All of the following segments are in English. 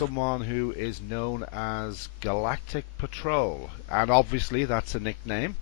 someone who is known as Galactic Patrol, and obviously that's a nickname,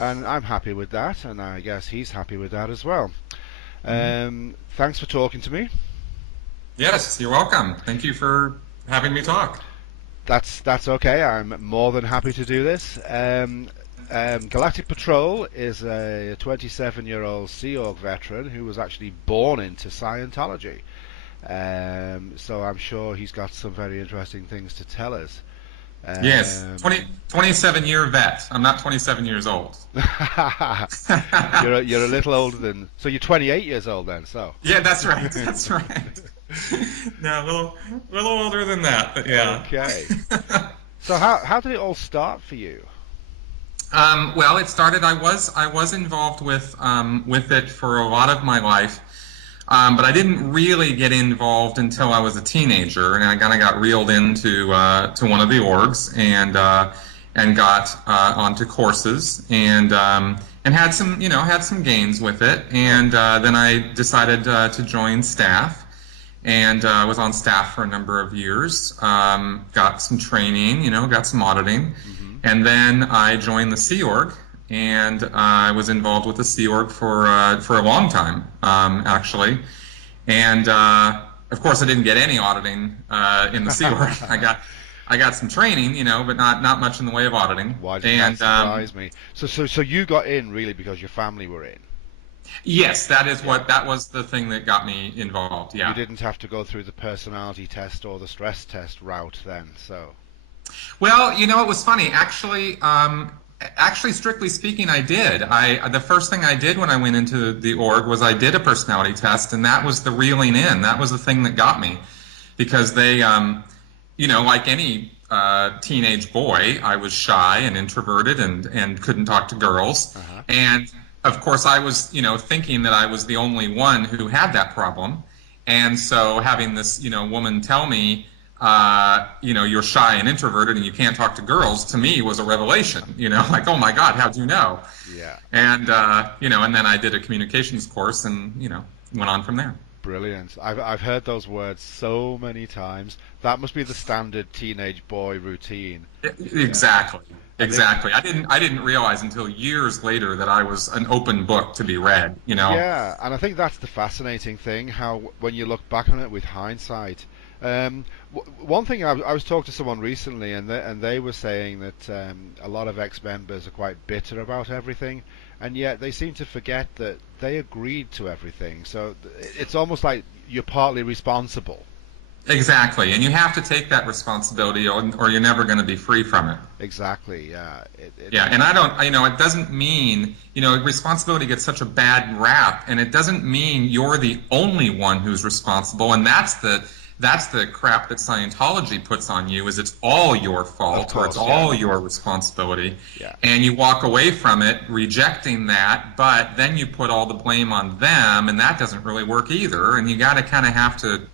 and I'm happy with that, and I guess he's happy with that as well. Thanks for talking to me. Yes, you're welcome. Thank you for having me talk. That's okay. I'm more than happy to do this. Galactic Patrol is a 27-year-old Sea Org veteran who was actually born into Scientology. So I'm sure he's got some very interesting things to tell us. Yes, 27-year vet. I'm not 27 years old. You're a little older than, so you're 28 years old then. So Yeah, that's right. That's right. No, a little older than that, but yeah. Okay. So how did it all start for you? Well, it started. I was involved with it for a lot of my life, but I didn't really get involved until I was a teenager, and I kind of got reeled into to one of the orgs and got onto courses and had some gains with it, and then I decided to join staff. And was on staff for a number of years, got some training, got some auditing. And then I joined the Sea Org, and I was involved with the Sea Org for a long time, actually. And of course, I didn't get any auditing in the Sea Org. I got some training, but not much in the way of auditing. Why did that surprise me? So you got in really because your family were in? Yes, that was the thing that got me involved. Yeah. You didn't have to go through the personality test or the stress test route then, so. Well, it was funny. Actually, strictly speaking, I did. The first thing I did when I went into the org was I did a personality test, and that was the reeling in. That was the thing that got me, because they, like any teenage boy, I was shy and introverted and couldn't talk to girls, and of course, I was, thinking that I was the only one who had that problem, and so having this, woman tell me, you're shy and introverted and you can't talk to girls, to me was a revelation. Like, oh my God, how'd you know? Yeah. And and then I did a communications course, and went on from there. Brilliant. I've heard those words so many times. That must be the standard teenage boy routine. Exactly. Yeah. Exactly. I didn't realize until years later that I was an open book to be read, Yeah, and I think that's the fascinating thing, how when you look back on it with hindsight. One thing, I was talking to someone recently, and they were saying that a lot of ex-members are quite bitter about everything, and yet they seem to forget that they agreed to everything. So it's almost like you're partly responsible. Exactly, and you have to take that responsibility, or you're never going to be free from it. Exactly, yeah. And I don't, it doesn't mean, responsibility gets such a bad rap, and it doesn't mean you're the only one who's responsible, and that's the crap that Scientology puts on you, is it's all your fault, or it's all your responsibility, and you walk away from it rejecting that, but then you put all the blame on them, and that doesn't really work either, and you got to kind of have to,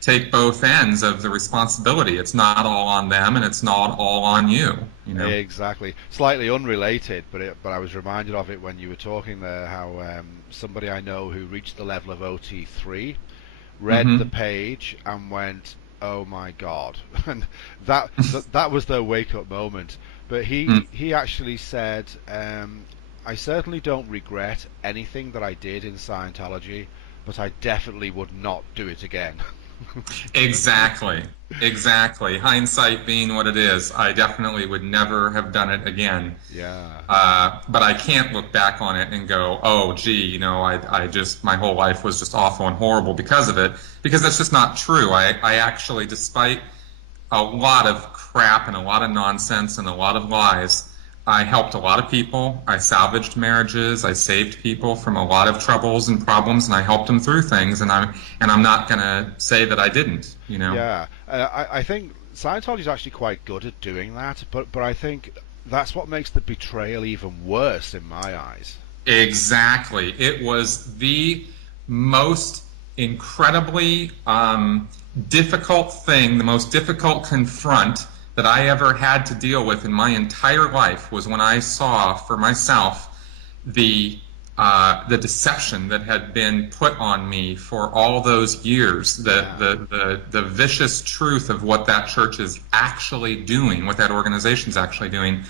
take both ends of the responsibility. It's not all on them, and it's not all on you. Yeah, exactly. Slightly unrelated, but I was reminded of it when you were talking there. How somebody I know who reached the level of OT3 read the page and went, "Oh my God!" and that was their wake-up moment. But he actually said, "I certainly don't regret anything that I did in Scientology, but I definitely would not do it again." Exactly. Hindsight being what it is, I definitely would never have done it again. Yeah. But I can't look back on it and go, oh, gee, I just, my whole life was just awful and horrible because of it, because that's just not true. I actually, despite a lot of crap and a lot of nonsense and a lot of lies, I helped a lot of people. I salvaged marriages. I saved people from a lot of troubles and problems, and I helped them through things. And I'm not going to say that I didn't. Yeah, I think Scientology is actually quite good at doing that, but I think that's what makes the betrayal even worse in my eyes. Exactly. It was the most incredibly difficult thing, the most difficult confront that I ever had to deal with in my entire life, was when I saw for myself the the deception that had been put on me for all those years, the vicious truth of what that church is actually doing, what that organization's actually doing,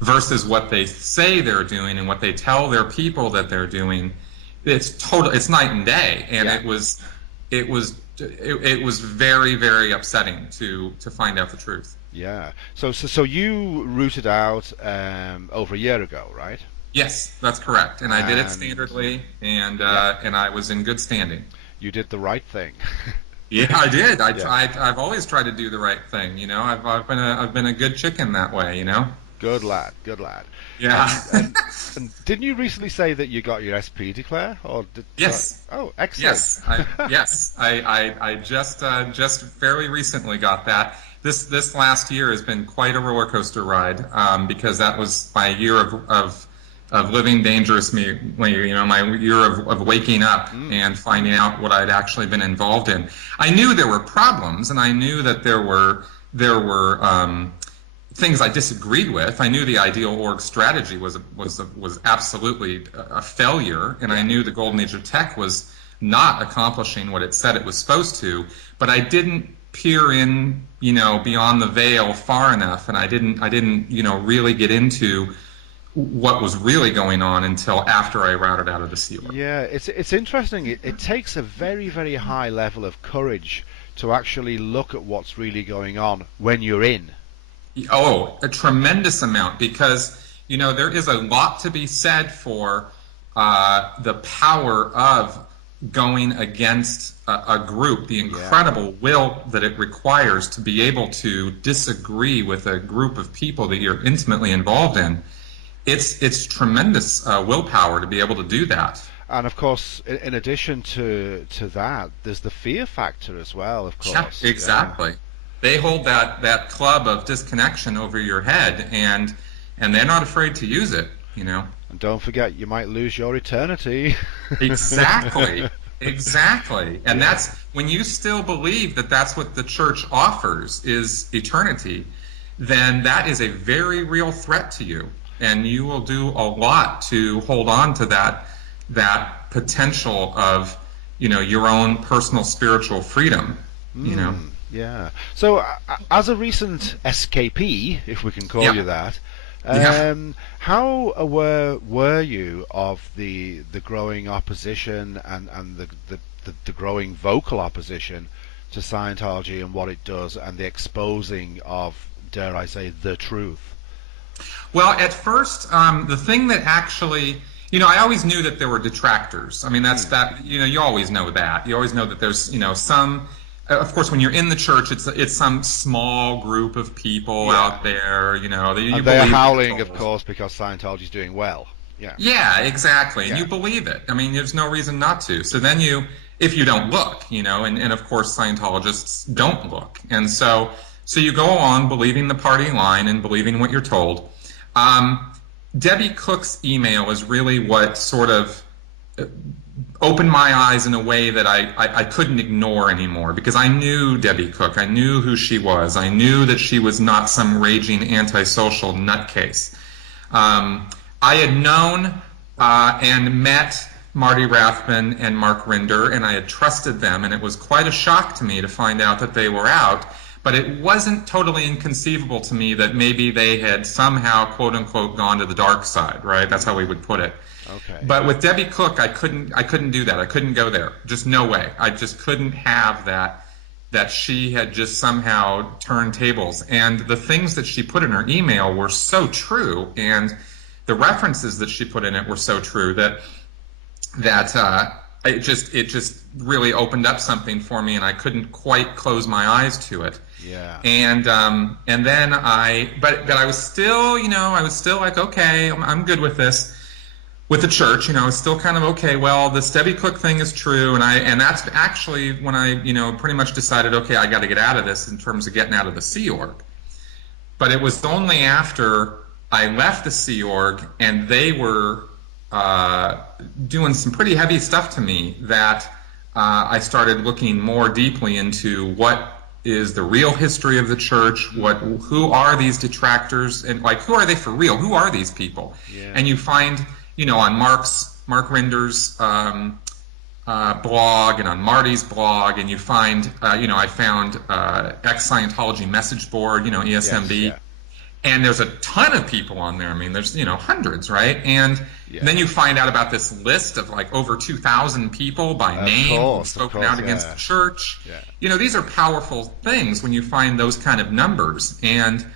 versus what they say they're doing and what they tell their people that they're doing. It's night and day, and it was very, very upsetting to find out the truth. Yeah. So you rooted out over a year ago, right? Yes, that's correct, and I did it standardly, and I was in good standing. You did the right thing. Yeah, I did. I've always tried to do the right thing. You know, I've been a good chicken that way. You know. Good lad. Good lad. Yeah. And didn't you recently say that you got your SP declare? Or yes. Oh, excellent. Yes. I just fairly recently got that. This last year has been quite a roller coaster ride, because that was my year of living dangerously, you know, my year of waking up and finding out what I'd actually been involved in. I knew there were problems, and I knew that there were things I disagreed with. I knew the ideal org strategy was absolutely a failure, and I knew the golden age of tech was not accomplishing what it said it was supposed to. But I didn't peer in, you know, beyond the veil far enough, and I didn't, you know, really get into what was really going on until after I routed out of the Sea Org. Yeah, it's interesting. It takes a very, very high level of courage to actually look at what's really going on when you're in. Oh, a tremendous amount, because, you know, there is a lot to be said for the power of going against a group, the incredible will that it requires to be able to disagree with a group of people that you're intimately involved in. It's tremendous willpower to be able to do that. And of course, in addition to that, there's the fear factor as well, of course. Yeah, exactly. Yeah. They hold that club of disconnection over your head, and they're not afraid to use it, you know. And don't forget, you might lose your eternity. Exactly. Exactly. And that's when you still believe that that's what the church offers is eternity, then that is a very real threat to you. And you will do a lot to hold on to that potential of, you know, your own personal spiritual freedom, you know. Yeah. So, as a recent escapee, if we can call you that, how aware were you of the growing opposition and the growing vocal opposition to Scientology and what it does, and the exposing of, dare I say, the truth? Well, at first, the thing that actually, you know, I always knew that there were detractors. I mean, that, you know, you always know that. You always know that there's, you know, some, of course, when you're in the church, it's some small group of people out there, you know. And they're howling, of course, because Scientology's doing well. Yeah. Yeah, exactly. And you believe it. I mean, there's no reason not to. So then if you don't look, you know, and of course Scientologists don't look. And so you go along believing the party line and believing what you're told. Debbie Cook's email is really what sort of opened my eyes in a way that I couldn't ignore anymore, because I knew Debbie Cook. I knew who she was. I knew that she was not some raging antisocial nutcase. I had known and met Marty Rathman and Mark Rinder, and I had trusted them, and it was quite a shock to me to find out that they were out. But it wasn't totally inconceivable to me that maybe they had somehow, quote unquote, gone to the dark side, right? That's how we would put it. Okay. But with Debbie Cook, I couldn't do that. I couldn't go there. Just no way. I just couldn't have that she had just somehow turned tables. And the things that she put in her email were so true, and the references that she put in it were so true that it just really opened up something for me, and I couldn't quite close my eyes to it. Yeah. And then but I was still, you know, like, okay, I'm good with this. With the church, you know, I was still kind of okay. Well, this Debbie Cook thing is true, and that's actually when I, you know, pretty much decided, okay, I got to get out of this in terms of getting out of the Sea Org. But it was only after I left the Sea Org and they were doing some pretty heavy stuff to me that I started looking more deeply into what is the real history of the church, who are these detractors, and like, who are they for real? Who are these people? Yeah. And you find, you know, on Mark's Rinder's blog and on Marty's blog, and you find, I found ex-Scientology message board, ESMB. Yes, yeah. And there's a ton of people on there. I mean, there's, hundreds, right? And then you find out about this list of like over 2,000 people by name who've spoken out against the church. Yeah. These are powerful things when you find those kind of numbers. And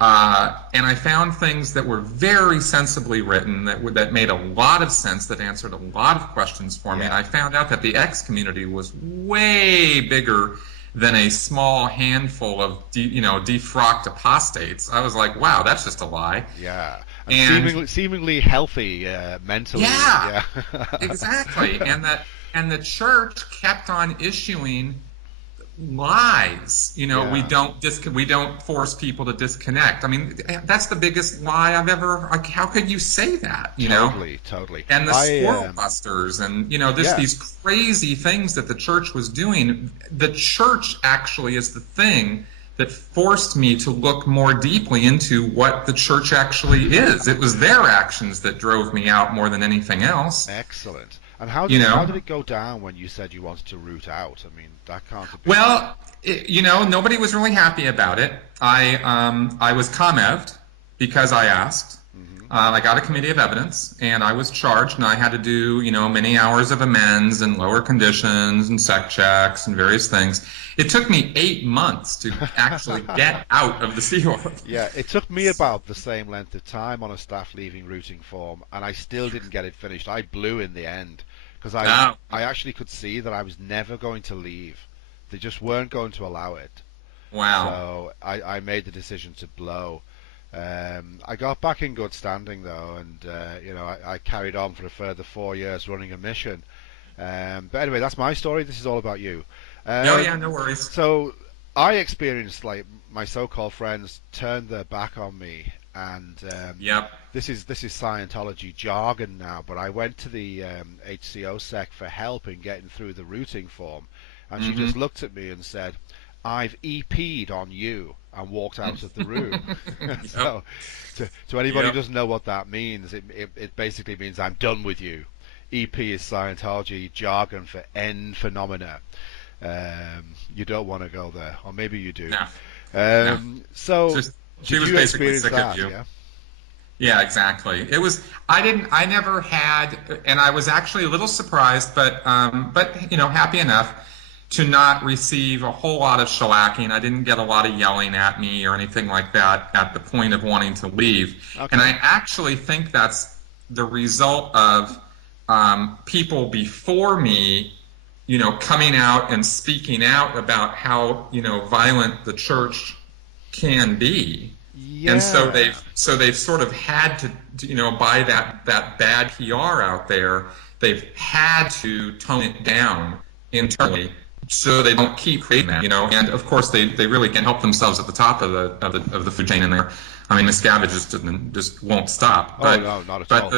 I found things that were very sensibly written, that made a lot of sense, that answered a lot of questions for me. And I found out that the X community was way bigger than a small handful of defrocked apostates. I was like, wow, that's just a lie. Yeah, and seemingly healthy mentally. Yeah, exactly. And the church kept on issuing lies. We don't force people to disconnect. I mean, that's the biggest lie I've ever. Like, how could you say that? Totally. And the squirrel busters, and these crazy things that the church was doing. The church actually is the thing that forced me to look more deeply into what the church actually is. It was their actions that drove me out more than anything else. Excellent. And how did it go down when you said you wanted to root out? I mean, that can't have been... Well, nobody was really happy about it. I was ComEv'd because I asked. I got a committee of evidence, and I was charged, and I had to do, many hours of amends and lower conditions and sec checks and various things. It took me 8 months to actually get out of the Sea Org. Yeah, it took me about the same length of time on a staff leaving routing form, and I still didn't get it finished. I blew in the end, because I actually could see that I was never going to leave. They just weren't going to allow it. Wow. So I made the decision to blow. I got back in good standing though, and I carried on for a further 4 years running a mission. But anyway, that's my story. This is all about you. No worries. So I experienced, like, my so-called friends turned their back on me, and this is Scientology jargon now. But I went to the HCO sec for help in getting through the routing form, and she just looked at me and said, "I've EP'd on you," and walked out of the room. So, to anybody who doesn't know what that means, it basically means I'm done with you. EP is Scientology jargon for end phenomena. You don't want to go there, or maybe you do. No. So, she was you basically experience sick that? of you. Yeah, exactly. It was. I never had, and I was actually a little surprised, but happy enough to not receive a whole lot of shellacking. I didn't get a lot of yelling at me or anything like that at the point of wanting to leave. Okay. And I actually think that's the result of people before me, coming out and speaking out about how, violent the church can be. Yeah. And so they've sort of had to, by that bad PR out there, they've had to tone it down internally, so they don't keep creating that, and of course they really can help themselves at the top of the food chain in there. I mean, Miscaviges just won't stop. But, no, not at all.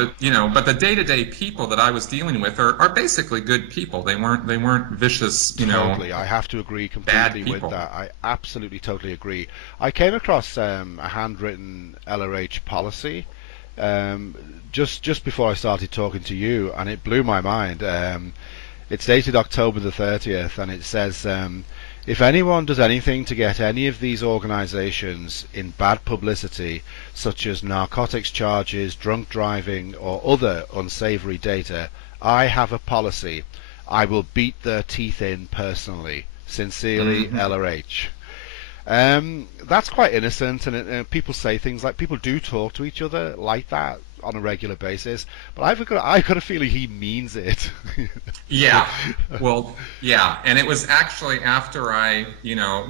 But the day-to-day people that I was dealing with are basically good people. They weren't vicious, Totally, I have to agree completely with that. I absolutely totally agree. I came across a handwritten LRH policy just before I started talking to you, and it blew my mind. It's dated October the 30th, and it says, if anyone does anything to get any of these organizations in bad publicity, such as narcotics charges, drunk driving, or other unsavory data, I have a policy. I will beat their teeth in personally. Sincerely, LRH. That's quite innocent, and people say things like, people do talk to each other like that on a regular basis, but I've got a feeling he means it. Yeah, well, yeah, and it was actually after I,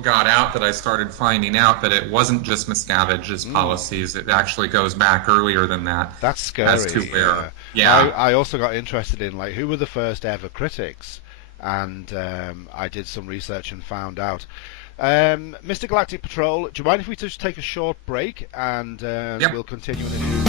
got out that I started finding out that it wasn't just Miscavige's policies. It actually goes back earlier than that. That's scary. As to where, I also got interested in, like, who were the first ever critics, and I did some research and found out. Mr. Galactic Patrol, do you mind if we just take a short break, and we'll continue in a few minutes?